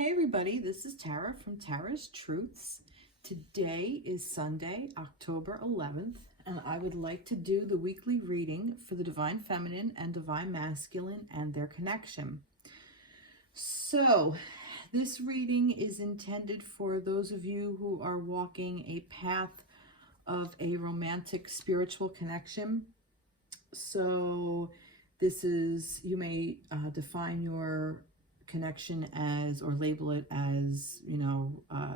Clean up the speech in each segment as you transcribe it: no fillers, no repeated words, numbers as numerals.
Hey everybody, this is Tara from Tara's Truths. Today is Sunday, October 11th, and I would like to do the weekly reading for the Divine Feminine and Divine Masculine and their connection. So, this reading is intended for those of you who are walking a path of a romantic spiritual connection. So, this is, you may define your connection as, or label it as,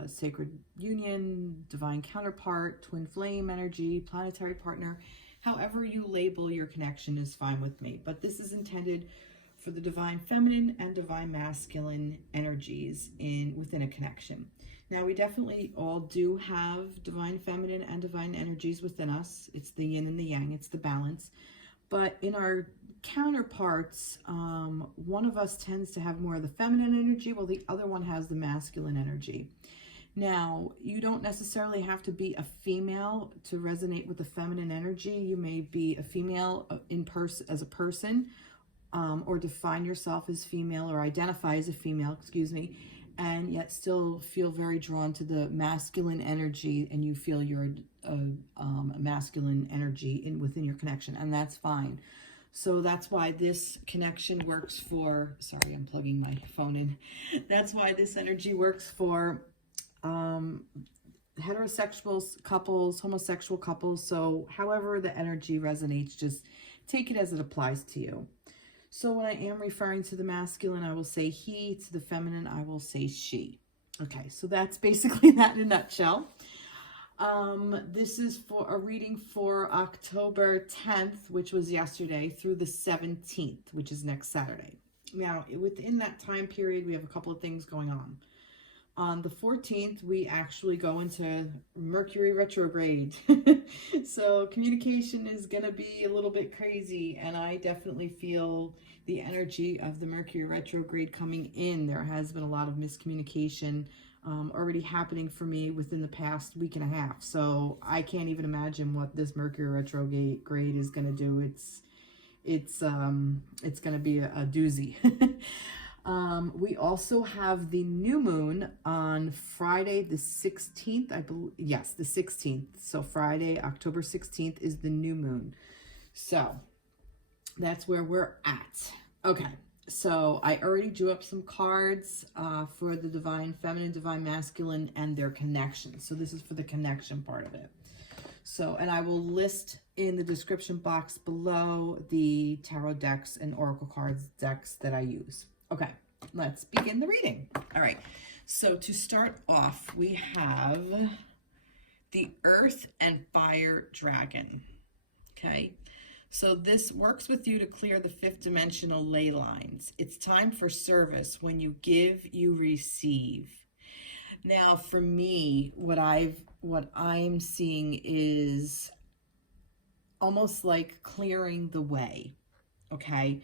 sacred union, divine counterpart, twin flame energy, planetary partner. However you label your connection is fine with me, but this is intended for the divine feminine and divine masculine energies within a connection. Now, we definitely all do have divine feminine and divine energies within us. It's the yin and the yang, it's the balance. But in our counterparts, one of us tends to have more of the feminine energy, while the other one has the masculine energy. Now, you don't necessarily have to be a female to resonate with the feminine energy. You may be a female as a person, or define yourself as female, or identify as a female, and yet still feel very drawn to the masculine energy, and you feel you're a masculine energy within your connection, and that's fine. So that's why this connection works for, sorry, I'm plugging my phone in. That's why this energy works for heterosexual couples, homosexual couples. So however the energy resonates, just take it as it applies to you. So when I am referring to the masculine, I will say he. To the feminine, I will say she. Okay, so that's basically that in a nutshell. This is for a reading for October 10th, which was yesterday, through the 17th, which is next Saturday. Now, within that time period, we have a couple of things going on. On the 14th, we actually go into Mercury retrograde. So communication is going to be a little bit crazy, and I definitely feel the energy of the Mercury retrograde coming in. There has been a lot of miscommunication already happening for me within the past week and a half. So I can't even imagine what this Mercury retrograde is going to do. It's going to be a doozy. We also have the new moon on Friday the 16th, I believe. Yes, the 16th. So Friday, October 16th is the new moon. So that's where we're at. Okay. So I already drew up some cards for the divine feminine, divine masculine, and their connection. So this is for the connection part of it. So, and I will list in the description box below the tarot decks and oracle cards decks that I use. Okay, let's begin the reading. All right, so to start off, we have the Earth and Fire Dragon. Okay. So this works with you to clear the fifth dimensional ley lines. It's time for service. When you give, you receive. Now, for me, what I'm seeing is almost like clearing the way. Okay.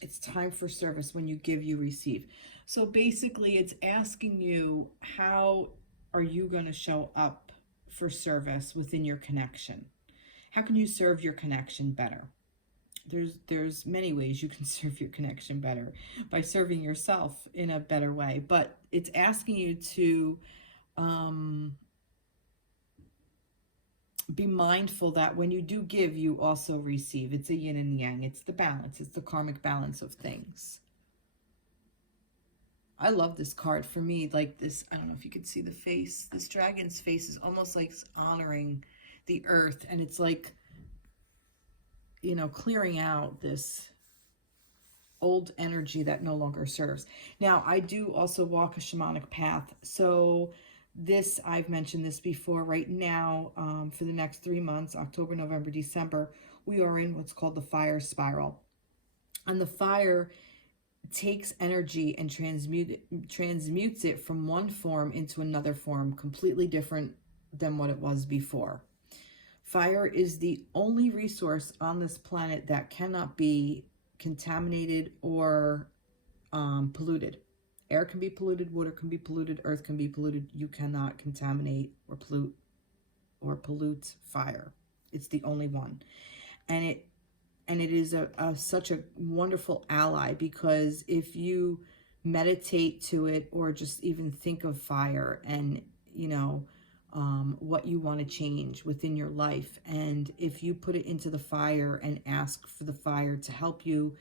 It's time for service. When you give, you receive. So basically, it's asking you, how are you going to show up for service within your connection? How can you serve your connection better? There's many ways you can serve your connection better, by serving yourself in a better way, but it's asking you to be mindful that when you do give, you also receive. It's a yin and yang. It's the balance. It's the karmic balance of things. I love this card. For me, like this, I don't know if you can see the face. This dragon's face is almost like honoring the earth. And it's like, clearing out this old energy that no longer serves. Now, I do also walk a shamanic path. So this, I've mentioned this before, right now, for the next 3 months, October, November, December, we are in what's called the fire spiral. And the fire takes energy and transmutes it from one form into another form, completely different than what it was before. Fire is the only resource on this planet that cannot be contaminated or polluted. Air can be polluted, water can be polluted, earth can be polluted. You cannot contaminate or pollute fire. It's the only one. And And it is such a wonderful ally, because if you meditate to it, or just even think of fire and, you know, what you want to change within your life, and if you put it into the fire and ask for the fire to help you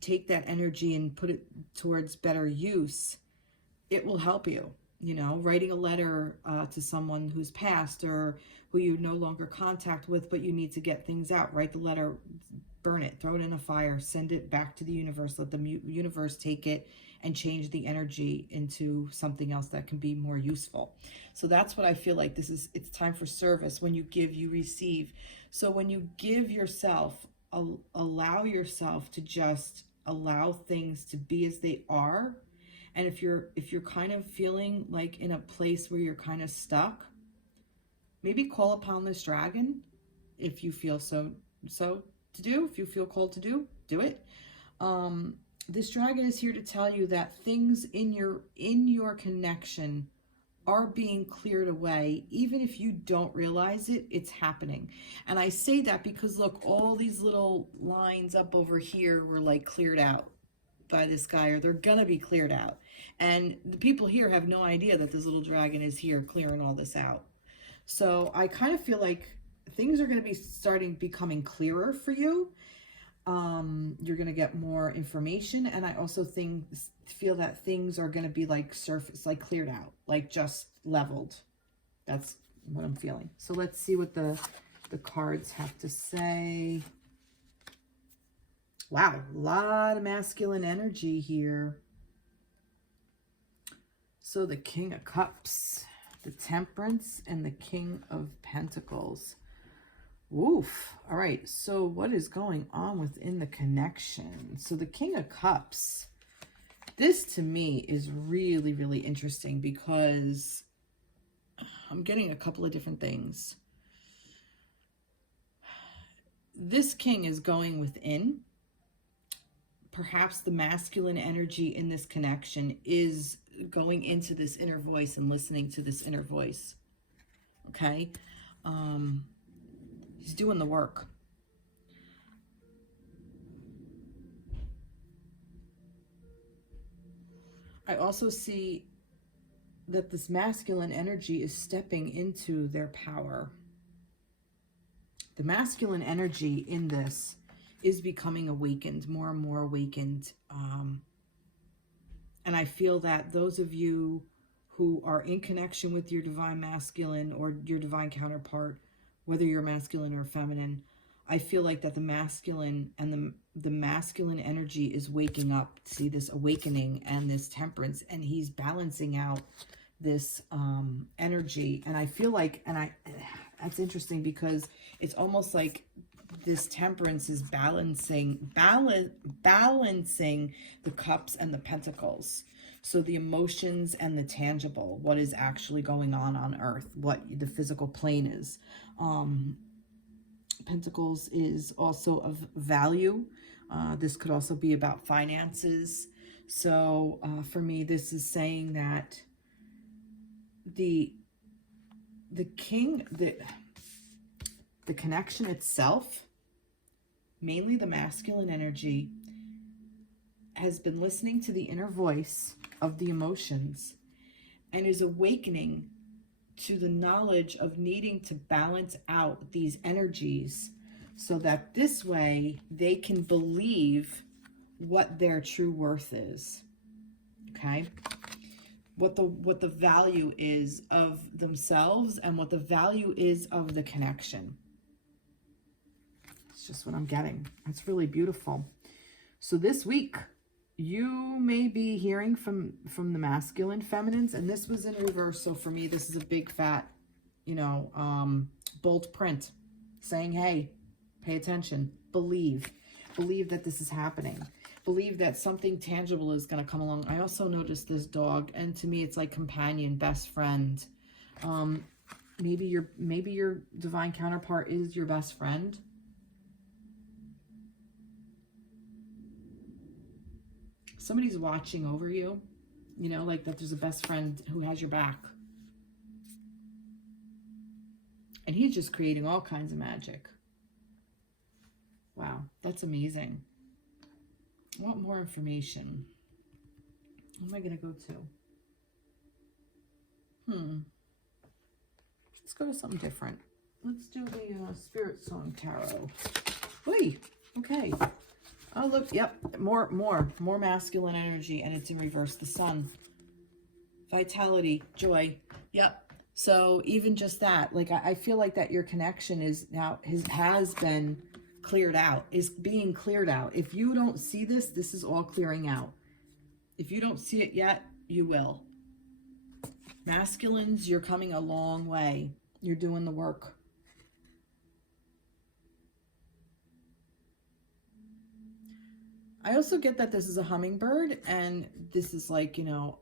take that energy and put it towards better use, it will help you. You know, writing a letter to someone who's passed, or who you no longer contact with, but you need to get things out. Write the letter, burn it, throw it in a fire, send it back to the universe, let the universe take it and change the energy into something else that can be more useful. So that's what I feel like this is. It's time for service. When you give, you receive. So when you give yourself, allow yourself to just allow things to be as they are. And if you're kind of feeling like in a place where you're kind of stuck, maybe call upon this dragon. If you feel so to do, if you feel called to do it. This dragon is here to tell you that things in your connection are being cleared away. Even if you don't realize it, it's happening. And I say that because look, all these little lines up over here were like cleared out by this guy, or they're gonna be cleared out. And the people here have no idea that this little dragon is here clearing all this out. So I kind of feel like things are going to be becoming clearer for you. You're going to get more information. And I also feel that things are going to be like surface, like cleared out, like just leveled. That's what I'm feeling. So let's see what the cards have to say. Wow, a lot of masculine energy here. So the King of Cups, the Temperance, and the King of Pentacles. Oof. All right. So what is going on within the connection? So the King of Cups, this to me is really, really interesting, because I'm getting a couple of different things. This king is going within. Perhaps the masculine energy in this connection is going into this inner voice and listening to this inner voice. Okay? He's doing the work. I also see that this masculine energy is stepping into their power. The masculine energy in this is becoming awakened, more and more awakened. And I feel that those of you who are in connection with your divine masculine or your divine counterpart, whether you're masculine or feminine, I feel like that the masculine and the masculine energy is waking up. See this awakening and this temperance, and he's balancing out this energy. And I feel like, that's interesting, because it's almost like this temperance is balancing the cups and the pentacles. So the emotions and the tangible, what is actually going on earth, what the physical plane is. Pentacles is also of value. This could also be about finances. So for me, this is saying that the king, the connection itself, mainly the masculine energy, has been listening to the inner voice of the emotions and is awakening to the knowledge of needing to balance out these energies so that this way they can believe what their true worth is. Okay? What the value is of themselves and what the value is of the connection. It's just what I'm getting. It's really beautiful. So this week, you may be hearing from the masculine feminines, and this was in reverse. So for me, this is a big fat, bold print saying, hey, pay attention, believe that this is happening. Believe that something tangible is going to come along. I also noticed this dog, and to me, it's like companion, best friend. Maybe your divine counterpart is your best friend. Somebody's watching over you, like that there's a best friend who has your back. And he's just creating all kinds of magic. Wow, that's amazing. I want more information. What am I going to go to? Let's go to something different. Let's do the Spiritsong Tarot. Wait, okay. Oh, look, yep, more masculine energy, and it's in reverse. The sun, vitality, joy. Yep. So even just that, like, I feel like that your connection is now, has been cleared out, is being cleared out. If you don't see this, this is all clearing out. If you don't see it yet, you will. Masculines, you're coming a long way. You're doing the work. I also get that this is a hummingbird, and this is like, you know,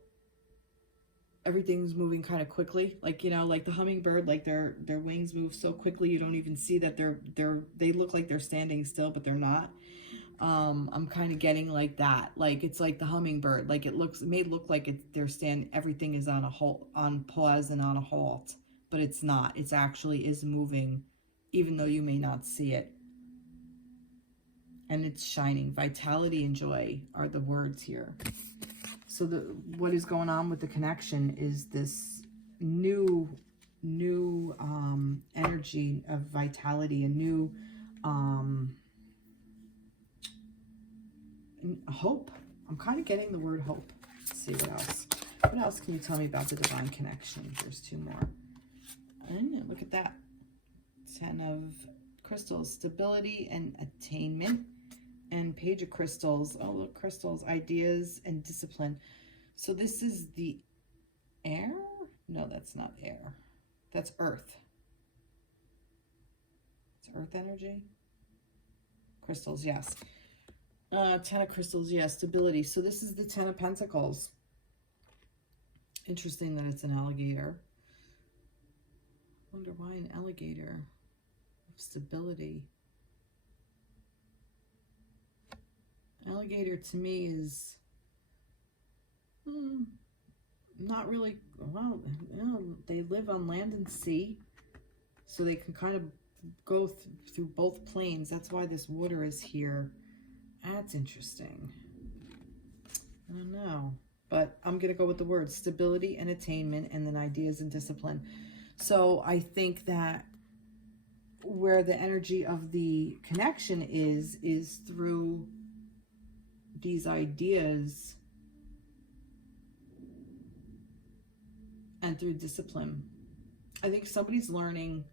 everything's moving kind of quickly. Like, you know, like the hummingbird, like their wings move so quickly you don't even see that they look like they're standing still, but they're not. I'm kind of getting like that. Like, it's like the hummingbird. Like, it may look like everything is on pause and on a halt, but it's not. It's actually is moving, even though you may not see it. And it's shining. Vitality and joy are the words here. So what is going on with the connection is this new energy of vitality, a new hope. I'm kind of getting the word hope. Let's see what else. What else can you tell me about the divine connection? There's two more. And look at that. 10 of crystals, stability and attainment. And page of crystals. Oh, look, crystals, ideas and discipline. So this is the air? No, that's not air. That's earth. It's earth energy. Crystals, yes. 10 of crystals, yes. Stability. So this is the 10 of pentacles. Interesting that it's an alligator. Wonder why an alligator of stability. Alligator to me is not really, well, you know, they live on land and sea, so they can kind of go through both planes. That's why this water is here. That's interesting. I don't know, but I'm going to go with the words stability and attainment, and then ideas and discipline. So I think that where the energy of the connection is through these ideas and through discipline. I think somebody's learning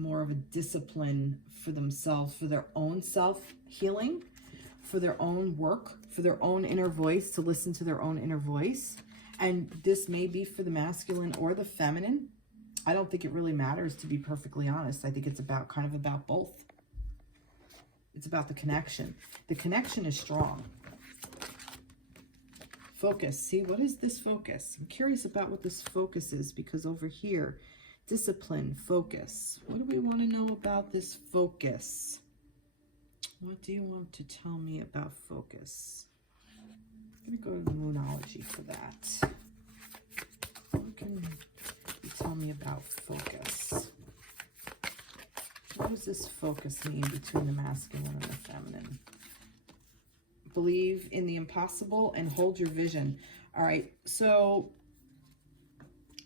more of a discipline for themselves, for their own self-healing, for their own work, for their own inner voice, to listen to their own inner voice. And this may be for the masculine or the feminine. I don't think it really matters, to be perfectly honest. I think it's about kind of about both. It's about the connection. The connection is strong. Focus. See, what is this focus? I'm curious about what this focus is, because over here, discipline, focus. What do we want to know about this focus? What do you want to tell me about focus? I'm going to go to Moonology for that. What can you tell me about focus? What does this focus mean between the masculine and the feminine? Believe in the impossible and hold your vision. All right, so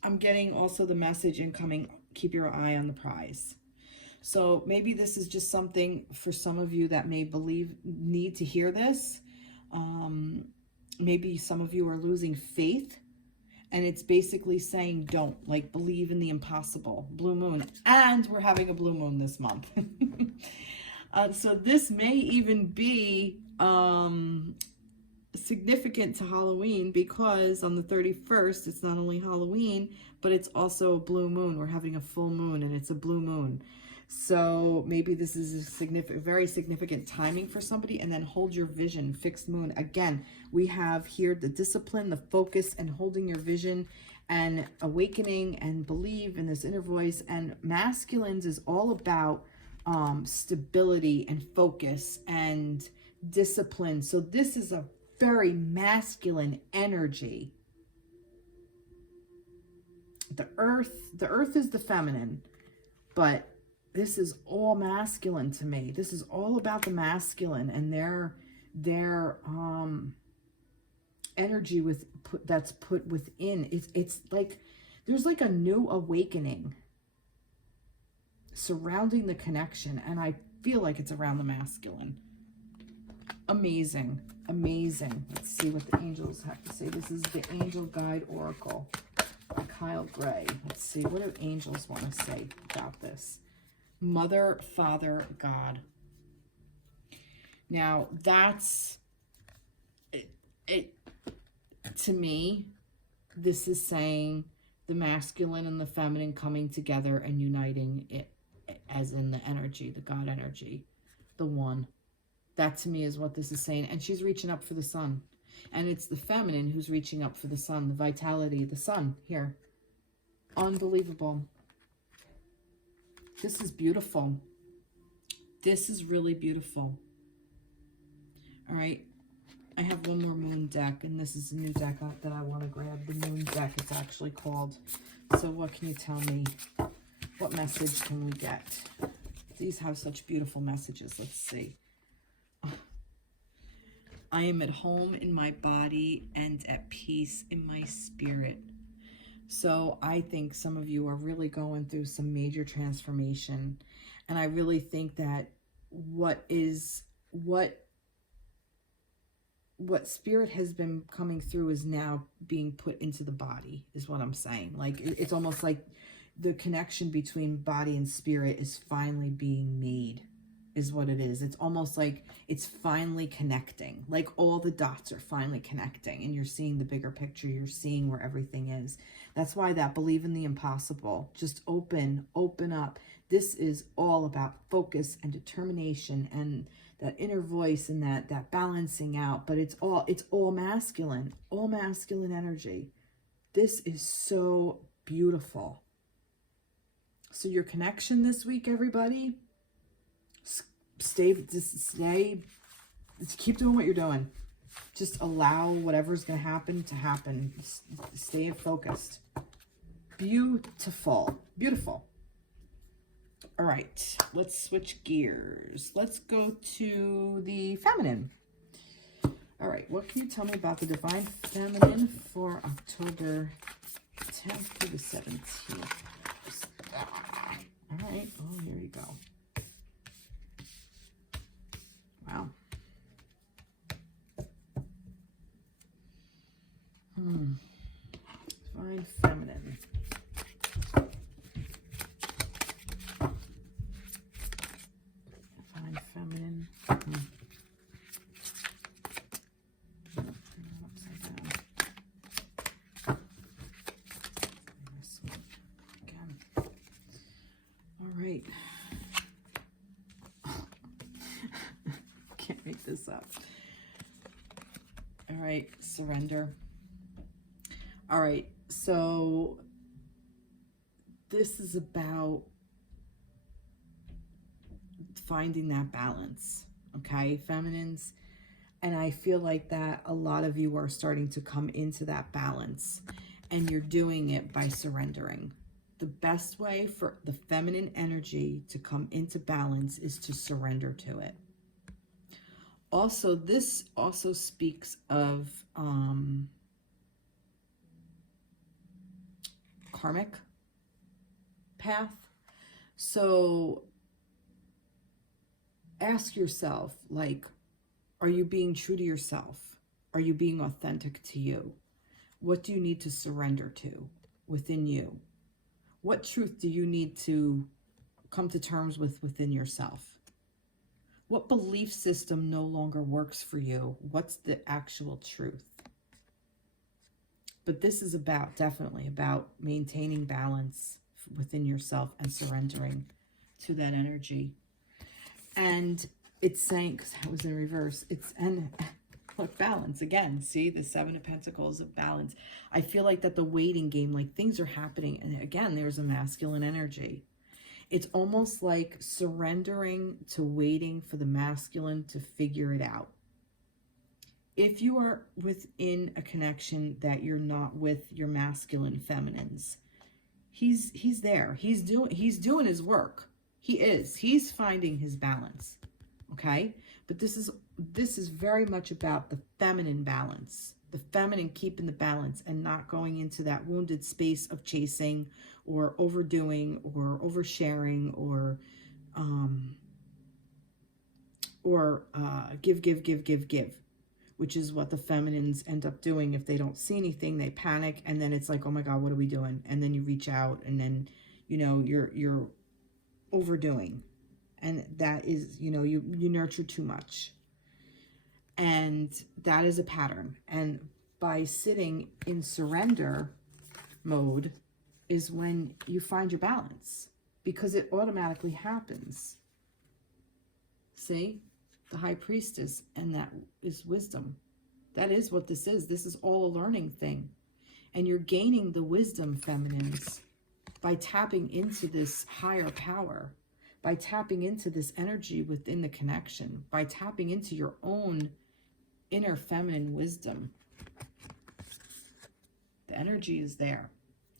I'm getting also the message incoming, keep your eye on the prize. So maybe this is just something for some of you that may need to hear this. Maybe some of you are losing faith. And it's basically saying don't, like, believe in the impossible. Blue moon. And we're having a blue moon this month. So this may even be significant to Halloween, because on the 31st, it's not only Halloween, but it's also a blue moon. We're having a full moon, and it's a blue moon. So maybe this is a very significant timing for somebody. And then hold your vision, fixed moon. Again, we have here the discipline, the focus, and holding your vision, and awakening, and believe in this inner voice. And masculines is all about stability and focus and discipline. So this is a very masculine energy. The earth is the feminine, but this is all masculine to me. This is all about the masculine and their energy that's put within. It's like there's like a new awakening surrounding the connection, and I feel like it's around the masculine. Amazing, amazing. Let's see what the angels have to say. This is the Angel Guide Oracle by Kyle Gray. Let's see, what do angels want to say about this? Mother, Father, God. Now, that's it. To me, this is saying the masculine and the feminine coming together and uniting it, as in the energy, the God energy, the one. That to me is what this is saying. And she's reaching up for the sun. And it's the feminine who's reaching up for the sun, the vitality, the sun here. Unbelievable. This is beautiful. This is really beautiful. All right. I have one more moon deck, and this is a new deck that I want to grab. The moon deck, it's actually called. So what can you tell me? What message can we get? These have such beautiful messages. Let's see. I am at home in my body and at peace in my spirit. So I think some of you are really going through some major transformation. And I really think that what spirit has been coming through is now being put into the body, is what I'm saying. Like, it's almost like the connection between body and spirit is finally being made, is what it is. It's almost like it's finally connecting. Like all the dots are finally connecting, and you're seeing the bigger picture. You're seeing where everything is. That's why that believe in the impossible. Just open up. This is all about focus and determination and that inner voice and that balancing out. But it's all masculine energy. This is so beautiful. So your connection this week, everybody, keep doing what you're doing. Just allow whatever's going to happen. Stay focused. Beautiful. All right, let's switch gears. Let's go to the feminine. All right, what can you tell me about the divine feminine for October 10th through the 17th? All right, oh, here you go. Wow. Divine feminine. Divine feminine. Upside down. This one again. All right. Can't make this up. All right, surrender. All right, so this is about finding that balance, okay, feminines? And I feel like that a lot of you are starting to come into that balance, and you're doing it by surrendering. The best way for the feminine energy to come into balance is to surrender to it. Also, this also speaks of karmic path. So ask yourself, like, are you being true to yourself? Are you being authentic to you? What do you need to surrender to within you? What truth do you need to come to terms with within yourself? What belief system no longer works for you? What's the actual truth? But this is definitely about maintaining balance within yourself and surrendering to that energy. And it's saying, because that was in reverse, look, balance again. See, the Seven of Pentacles of balance. I feel like that the waiting game, like things are happening. And again, there's a masculine energy. It's almost like surrendering to waiting for the masculine to figure it out. If you are within a connection that you're not with your masculine feminines, he's there. He's doing his work. He's finding his balance. Okay? But this is very much about the feminine balance. The feminine keeping the balance and not going into that wounded space of chasing or overdoing or oversharing or give, which is what the feminines end up doing. If they don't see anything, they panic, and then it's like, oh my God, what are we doing? And then you reach out, and then, you know, you're overdoing. And that is, you know, you nurture too much. And that is a pattern. And by sitting in surrender mode is when you find your balance, because it automatically happens. See? The High Priestess, and that is wisdom. That is what this is. This is all a learning thing. And you're gaining the wisdom, feminines, by tapping into this higher power, by tapping into this energy within the connection, by tapping into your own inner feminine wisdom. The energy is there.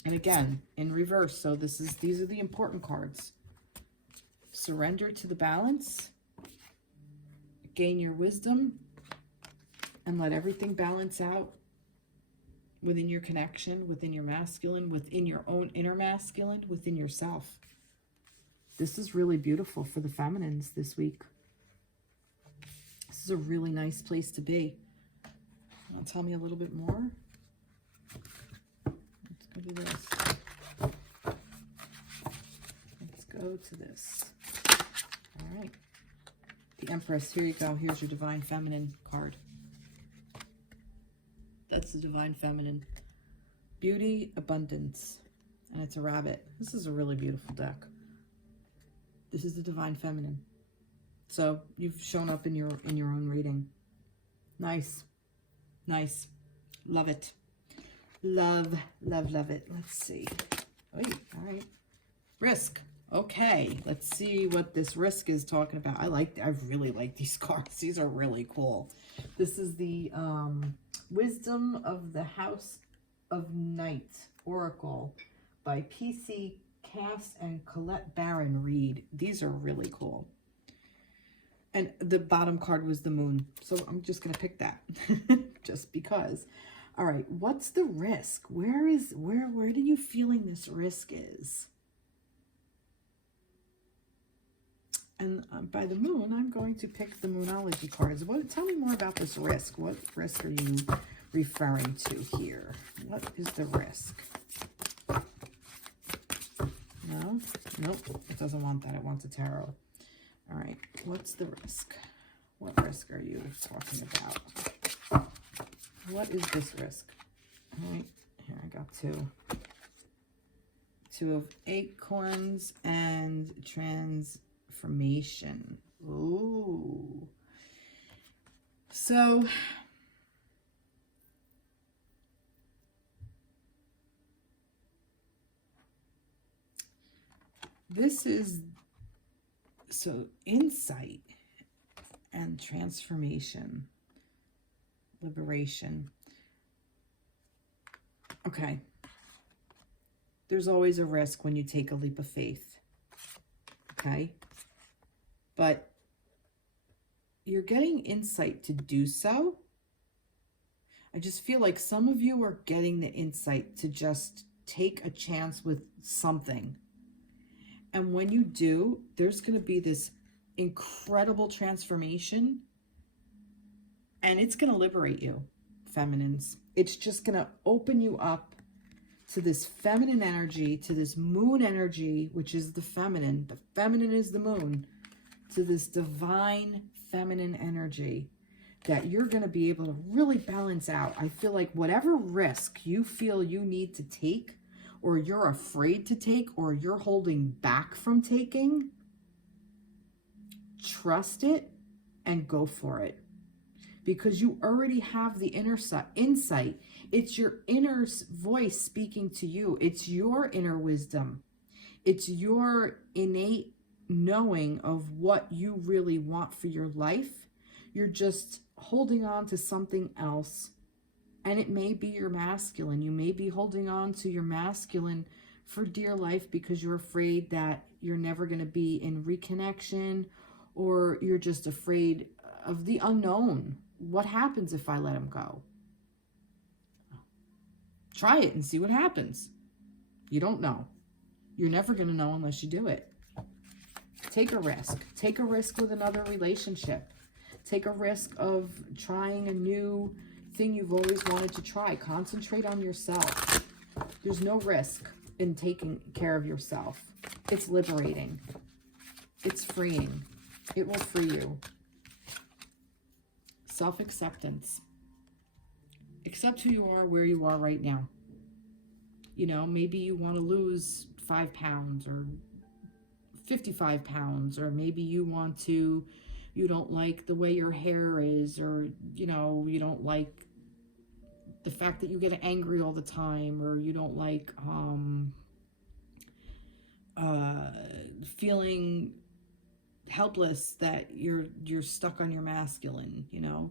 And again, in reverse. So these are the important cards. Surrender to the balance. Gain your wisdom. And let everything balance out within your connection, within your masculine, within your own inner masculine, within yourself. This is really beautiful for the feminines this week. This is a really nice place to be. Want to tell me a little bit more? Let's go to this. Let's go to this. All right. The Empress. Here you go. Here's your Divine Feminine card. That's the Divine Feminine. Beauty, abundance. And it's a rabbit. This is a really beautiful deck. This is the Divine Feminine. So you've shown up in your own reading. Nice. Nice. Love it. Love, love, love it. Let's see. Wait, all right. Risk. Okay. Let's see what this risk is talking about. I really like these cards. These are really cool. This is the Wisdom of the House of Night Oracle by P.C. Cass and Colette Reid. These are really cool. And the bottom card was the moon. So I'm just going to pick that just because. All right. What's the risk? Where do you feeling this risk is? And by the moon, I'm going to pick the Moonology cards. Tell me more about this risk. What risk are you referring to here? What is the risk? No? Nope. It doesn't want that. It wants a tarot. All right. What's the risk? What risk are you talking about? What is this risk? All right. Here, I got two. Two of acorns and transformation. Ooh. So this is insight and transformation, liberation. Okay. There's always a risk when you take a leap of faith. Okay. But you're getting insight to do so. I just feel like some of you are getting the insight to just take a chance with something. And when you do, there's going to be this incredible transformation. And it's going to liberate you, feminines. It's just going to open you up to this feminine energy, to this moon energy, which is the feminine. The feminine is the moon. To this divine feminine energy that you're going to be able to really balance out. I feel like whatever risk you feel you need to take, or you're afraid to take, or you're holding back from taking, trust it and go for it. Because you already have the inner insight. It's your inner voice speaking to you. It's your inner wisdom. It's your innate knowing of what you really want for your life. You're just holding on to something else. And it may be your masculine. You may be holding on to your masculine for dear life because you're afraid that you're never going to be in reconnection, or you're just afraid of the unknown. What happens if I let him go? Try it and see what happens. You don't know. You're never going to know unless you do it. Take a risk. Take a risk with another relationship. Take a risk of trying a new thing you've always wanted to try. Concentrate on yourself. There's no risk in taking care of yourself. It's liberating. It's freeing. It will free you. Self-acceptance. Accept who you are, where you are right now. You know, maybe you want to lose 5 pounds or 55 pounds, or maybe you don't like the way your hair is, or, you know, you don't like the fact that you get angry all the time, or you don't like feeling helpless, that you're stuck on your masculine, you know.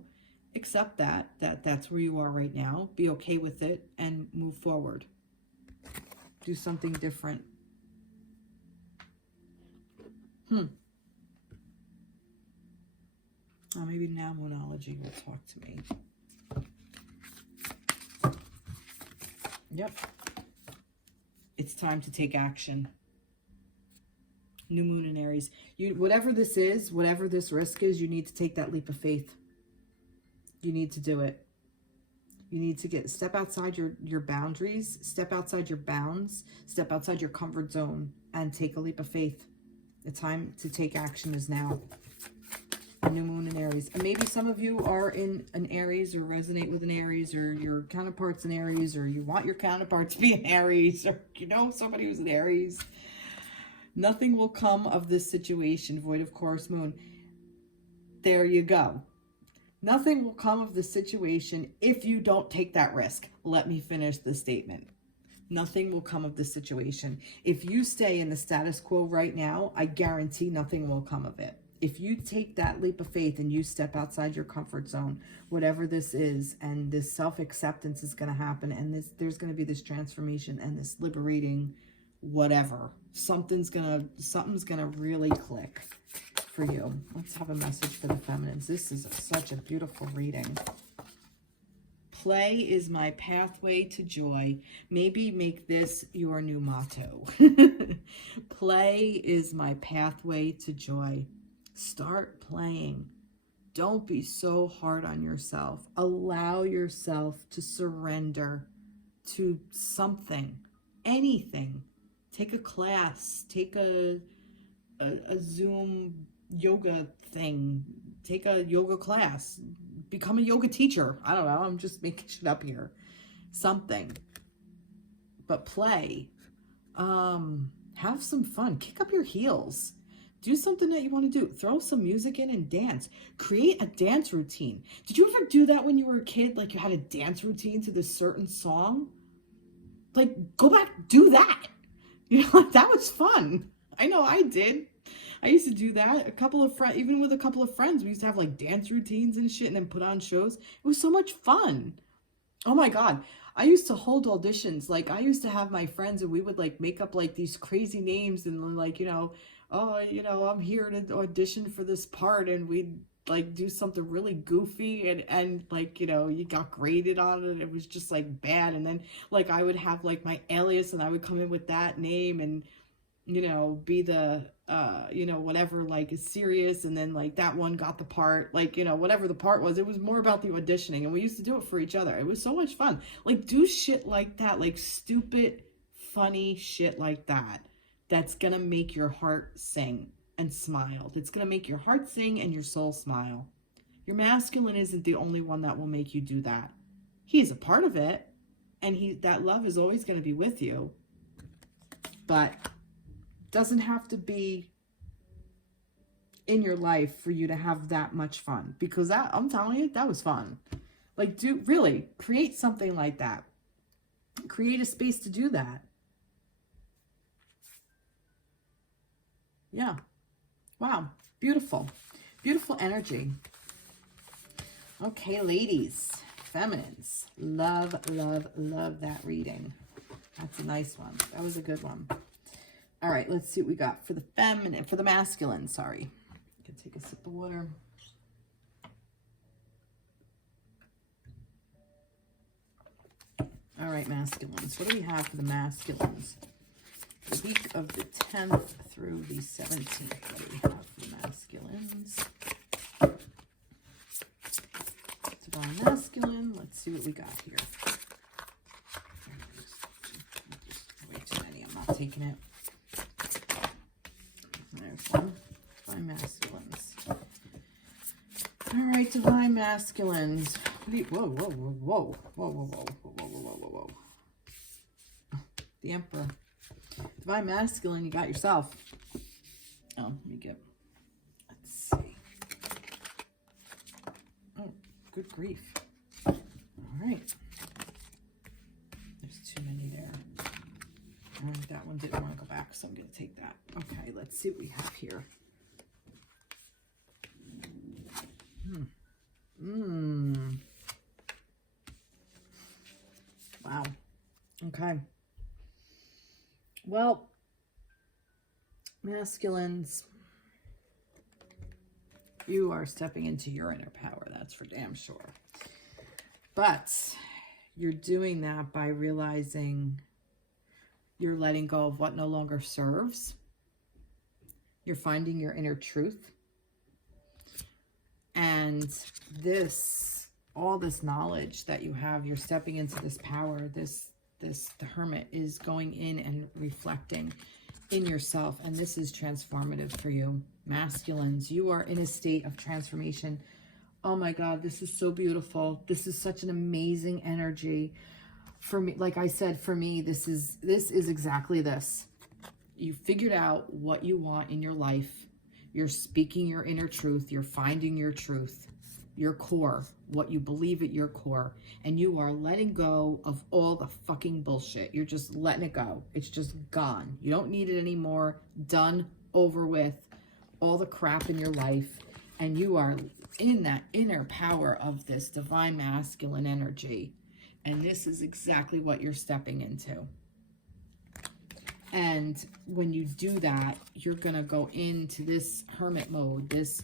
Accept that's where you are right now. Be okay with it and move forward. Do something different. Oh, maybe now Moonology will talk to me. Yep. It's time to take action. New moon in Aries. Whatever this is, whatever this risk is, you need to take that leap of faith. You need to do it. You need to step outside your boundaries, step outside your bounds, step outside your comfort zone, and take a leap of faith. The time to take action is now. New moon in Aries. And maybe some of you are in an Aries, or resonate with an Aries, or your counterpart's an Aries, or you want your counterpart to be an Aries, or you know somebody who's an Aries. Nothing will come of this situation. Void of course, moon. There you go. Nothing will come of the situation if you don't take that risk. Let me finish the statement. Nothing will come of the situation. If you stay in the status quo right now, I guarantee nothing will come of it. If you take that leap of faith and you step outside your comfort zone, whatever this is, and this self-acceptance is going to happen, and there's going to be this transformation and this liberating whatever. Something's going to really click for you. Let's have a message for the feminines. This is such a beautiful reading. Play is my pathway to joy. Maybe make this your new motto. Play is my pathway to joy. Start playing. Don't be so hard on yourself. Allow yourself to surrender to something, anything. Take a class, take a Zoom yoga thing, take a yoga class, become a yoga teacher. I don't know, I'm just making shit up here. Something. But play. Have some fun. Kick up your heels. Do something that you want to do. Throw some music in and dance. Create a dance routine. Did you ever do that when you were a kid? Like you had a dance routine to this certain song? Like, go back, do that. You know, that was fun. I know I did. I used to do that. Even with a couple of friends, we used to have like dance routines and shit, and then put on shows. It was so much fun. Oh my God. I used to hold auditions. Like I used to have my friends, and we would like make up like these crazy names, and like, you know, oh, you know, I'm here to audition for this part, and we'd like do something really goofy, and like, you know, you got graded on it. It was just like bad. And then like I would have like my alias, and I would come in with that name, and you know, be the you know, whatever, like is serious, and then like that one got the part, like, you know, whatever the part was. It was more about the auditioning, and we used to do it for each other. It was so much fun. Like do shit like that, like stupid funny shit like that, that's gonna make your heart sing and smile. It's gonna make your heart sing and your soul smile. Your masculine isn't the only one that will make you do that. He is a part of it, and that love is always going to be with you, but doesn't have to be in your life for you to have that much fun, because that, I'm telling you, that was fun. Like, really create something like that. Create a space to do that. Yeah. Wow. Beautiful. Beautiful energy. Okay, ladies, feminines. Love, love, love that reading. That's a nice one. That was a good one. All right, let's see what we got for the feminine, for the masculine, sorry. I can take a sip of water. All right, masculines. What do we have for the masculines? The week of the 10th through the 17th. What do we have for the masculines? Divine masculine. Let's see what we got here. Way too many. I'm not taking it. There's one. Divine masculines. All right, divine masculines. Whoa, whoa, whoa, whoa, whoa, whoa, whoa, whoa, whoa, whoa, whoa, whoa. The Emperor. Divine masculine, you got yourself. Oh, let me get, let's see. Oh, good grief. All right. There's too many there. And that one didn't want to go back, so I'm going to take that. Okay, let's see what we have here. Wow. Okay. Well, masculines, you are stepping into your inner power. That's for damn sure. But you're doing that by realizing you're letting go of what no longer serves. You're finding your inner truth. And this, all this knowledge that you have, you're stepping into this power. The Hermit is going in and reflecting in yourself. And this is transformative for you. Masculines, you are in a state of transformation. Oh my God, this is so beautiful. This is such an amazing energy. For me, like I said, for me, this is exactly this. You figured out what you want in your life. You're speaking your inner truth. You're finding your truth, your core, what you believe at your core. And you are letting go of all the fucking bullshit. You're just letting it go. It's just gone. You don't need it anymore. Done, over with, all the crap in your life. And you are in that inner power of this divine masculine energy. And this is exactly what you're stepping into. And when you do that, you're going to go into this hermit mode, this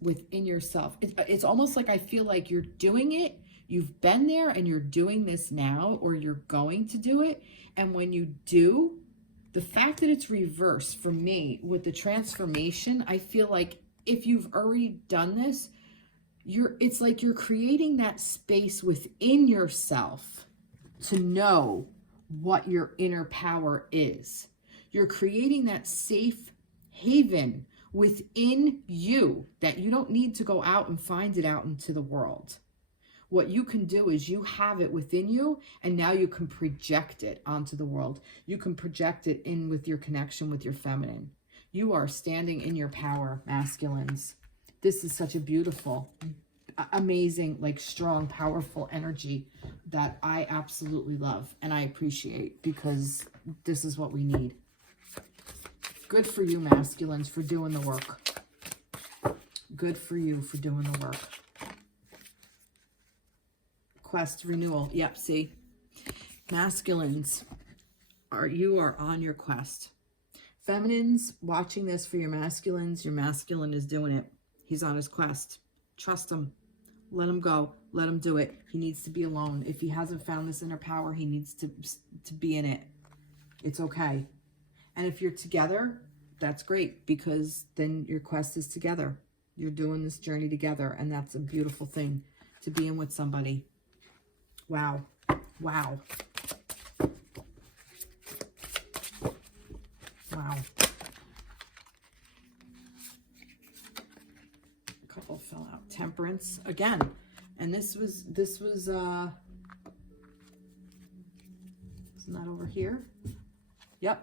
within yourself. It's almost like I feel like you're doing it. You've been there and you're doing this now, or you're going to do it. And when you do, the fact that it's reversed for me with the transformation, I feel like if you've already done this, it's like you're creating that space within yourself to know what your inner power is. You're creating that safe haven within you that you don't need to go out and find it out into the world. What you can do is you have it within you, and now you can project it onto the world. You can project it in with your connection with your feminine. You are standing in your power, masculines. This is such a beautiful, amazing, like strong, powerful energy that I absolutely love and I appreciate, because this is what we need. Good for you, masculines, for doing the work. Good for you for doing the work. Quest renewal. Yep, see? Masculines, you are on your quest. Feminines, watching this for your masculines is doing it. He's on his quest. Trust him. Let him go. Let him do it. He needs to be alone. If he hasn't found this inner power, he needs to be in it. It's okay. And if you're together, that's great, because then your quest is together. You're doing this journey together, and that's a beautiful thing, to be in with somebody. Wow. Wow. Wow. A couple fell out. Temperance again. And this was isn't that over here? Yep.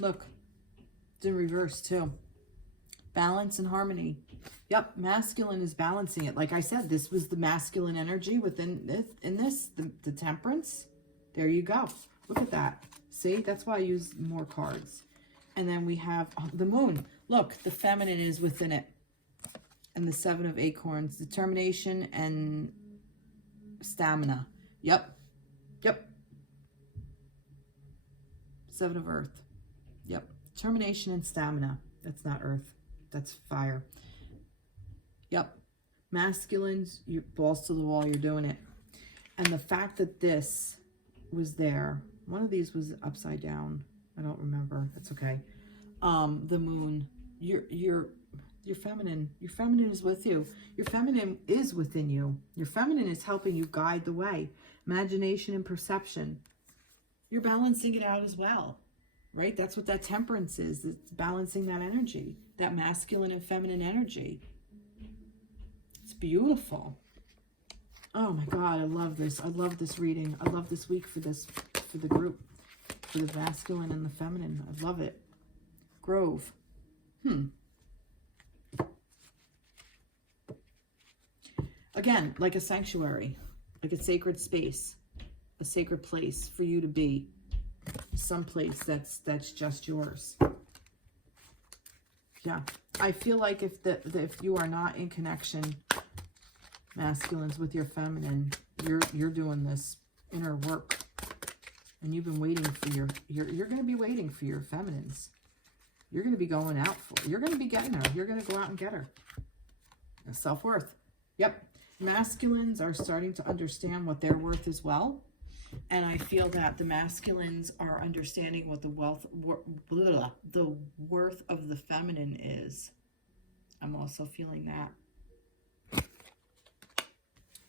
Look, it's in reverse too. Balance and harmony. Yep, masculine is balancing it. Like I said, this was the masculine energy within the temperance. There you go. Look at that. See, that's why I use more cards. And then we have the moon. Look, the feminine is within it. And the 7 of acorns, determination and stamina. Yep. Yep. Seven of Earth. Yep. Determination and stamina. That's not Earth. That's fire. Yep. Masculines, you're balls to the wall. You're doing it. And the fact that this was there. One of these was upside down. I don't remember. That's okay. The moon. You're feminine. Your feminine is with you. Your feminine is within you. Your feminine is helping you guide the way. Imagination and perception. You're balancing it out as well, right? That's what that temperance is. It's balancing that energy, that masculine and feminine energy. It's beautiful. Oh my God, I love this. I love this reading. I love this week for the group, for the masculine and the feminine. I love it. Grove. Again, like a sanctuary, like a sacred space, a sacred place for you to be, someplace that's just yours. Yeah, I feel like if you are not in connection, masculines, with your feminine, you're doing this inner work, and you've been waiting for you're going to be waiting for your feminines. You're going to be going out for. You're going to be getting her. You're going to go out and get her. Self-worth. Yep. Masculines are starting to understand what their worth is well. And I feel that the masculines are understanding what the worth of the feminine is. I'm also feeling that.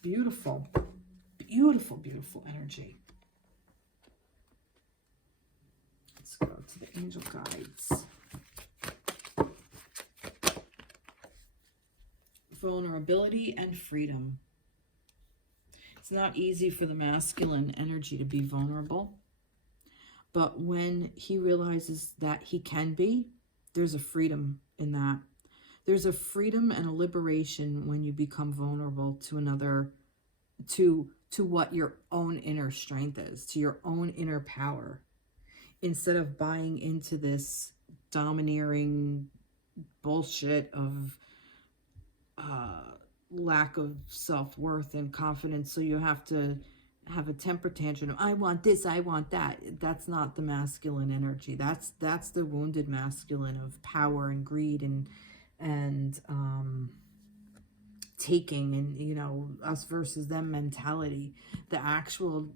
Beautiful. Beautiful, beautiful energy. Let's go to the angel guides. Vulnerability and freedom. It's not easy for the masculine energy to be vulnerable, but when he realizes that he can be, there's a freedom in that. There's a freedom and a liberation when you become vulnerable to another, to what your own inner strength is, to your own inner power, instead of buying into this domineering bullshit of lack of self-worth and confidence. So you have to have a temper tantrum. I want this, I want that. That's not the masculine energy. That's the wounded masculine of power and greed and taking, and, you know, us versus them mentality. The actual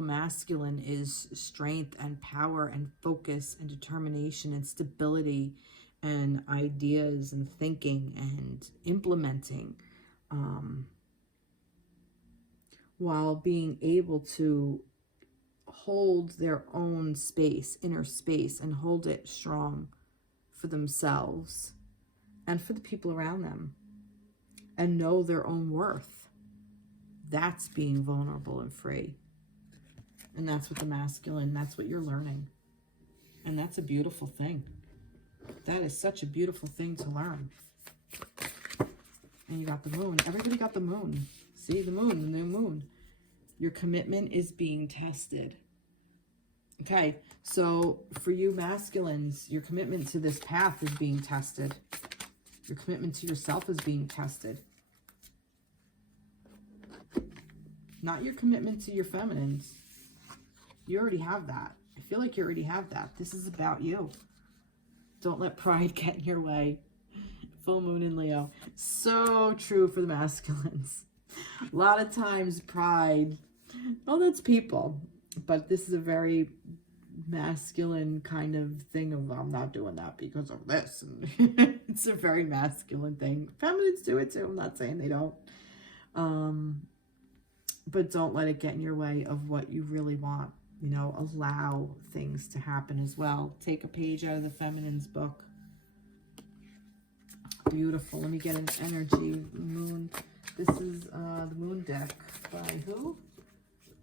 masculine is strength and power and focus and determination and stability and ideas and thinking and implementing, while being able to hold their own space, inner space, and hold it strong for themselves and for the people around them, and know their own worth. That's being vulnerable and free. And that's what the masculine, that's what you're learning. And that's a beautiful thing. That is such a beautiful thing to learn. And you got the moon. Everybody got the moon. See, the moon, the new moon. Your commitment is being tested. Okay, so for you masculines, your commitment to this path is being tested. Your commitment to yourself is being tested. Not your commitment to your feminines. You already have that. I feel like you already have that. This is about you. Don't let pride get in your way. Full moon in Leo. So true for the masculines. A lot of times pride, well, that's people. But this is a very masculine kind of thing of, I'm not doing that because of this. And it's a very masculine thing. Feminines do it too. I'm not saying they don't. But don't let it get in your way of what you really want. You know, allow things to happen as well. Take a page out of the feminine's book. Beautiful. Let me get an energy. Moon. This is the moon deck by who?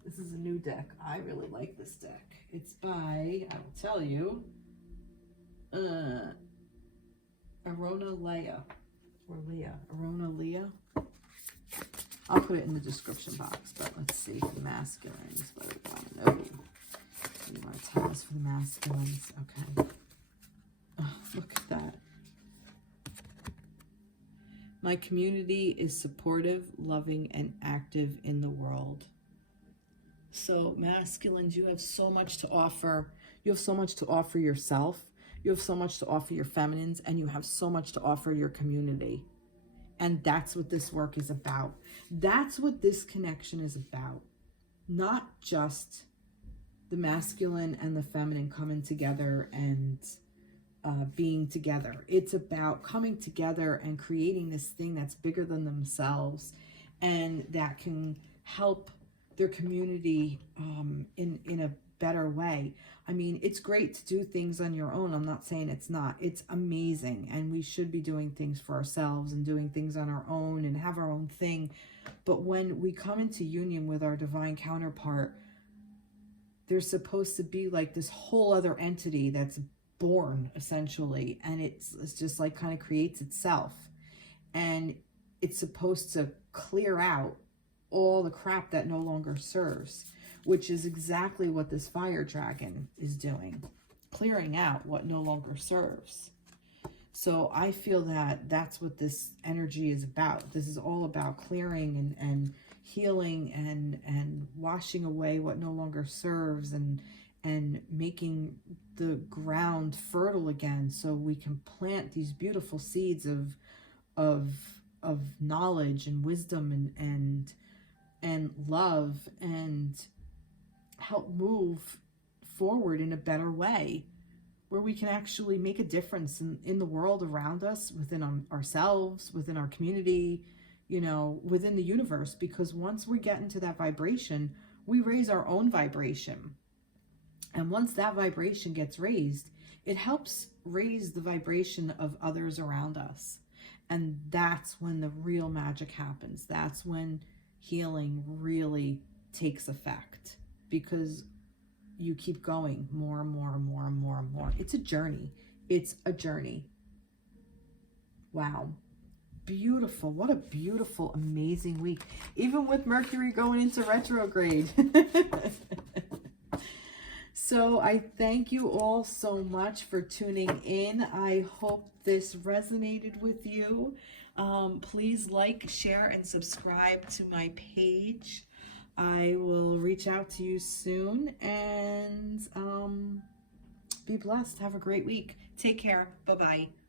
This is a new deck. I really like this deck. It's by, I will tell you, Aarona Leah. Or Leah. Aarona Leah. I'll put it in the description box, but let's see for the masculines. What do we want to know? What do you want to tell us for the masculines? Okay. Oh, look at that. My community is supportive, loving, and active in the world. So masculines, you have so much to offer. You have so much to offer yourself. You have so much to offer your feminines, and you have so much to offer your community. And that's what this work is about. That's what this connection is about. Not just the masculine and the feminine coming together and being together. It's about coming together and creating this thing that's bigger than themselves and that can help their community in a better way. I mean, it's great to do things on your own. I'm not saying it's not. It's amazing. And we should be doing things for ourselves and doing things on our own and have our own thing. But when we come into union with our divine counterpart, there's supposed to be like this whole other entity that's born, essentially. And it's just like kind of creates itself. And it's supposed to clear out all the crap that no longer serves, which is exactly what this fire dragon is doing, clearing out what no longer serves. So I feel that that's what this energy is about. This is all about clearing and healing and washing away what no longer serves and making the ground fertile again, so we can plant these beautiful seeds of knowledge and wisdom and love, and help move forward in a better way, where we can actually make a difference in the world around us, within ourselves, within our community, you know, within the universe. Because once we get into that vibration, we raise our own vibration. And once that vibration gets raised, it helps raise the vibration of others around us. And that's when the real magic happens. That's when healing really takes effect, because you keep going more and more and more and more and more. It's a journey. It's a journey. Wow. Beautiful. What a beautiful, amazing week. Even with Mercury going into retrograde. So I thank you all so much for tuning in. I hope this resonated with you. Please like, share, and subscribe to my page. I will reach out to you soon, and be blessed. Have a great week. Take care. Bye-bye.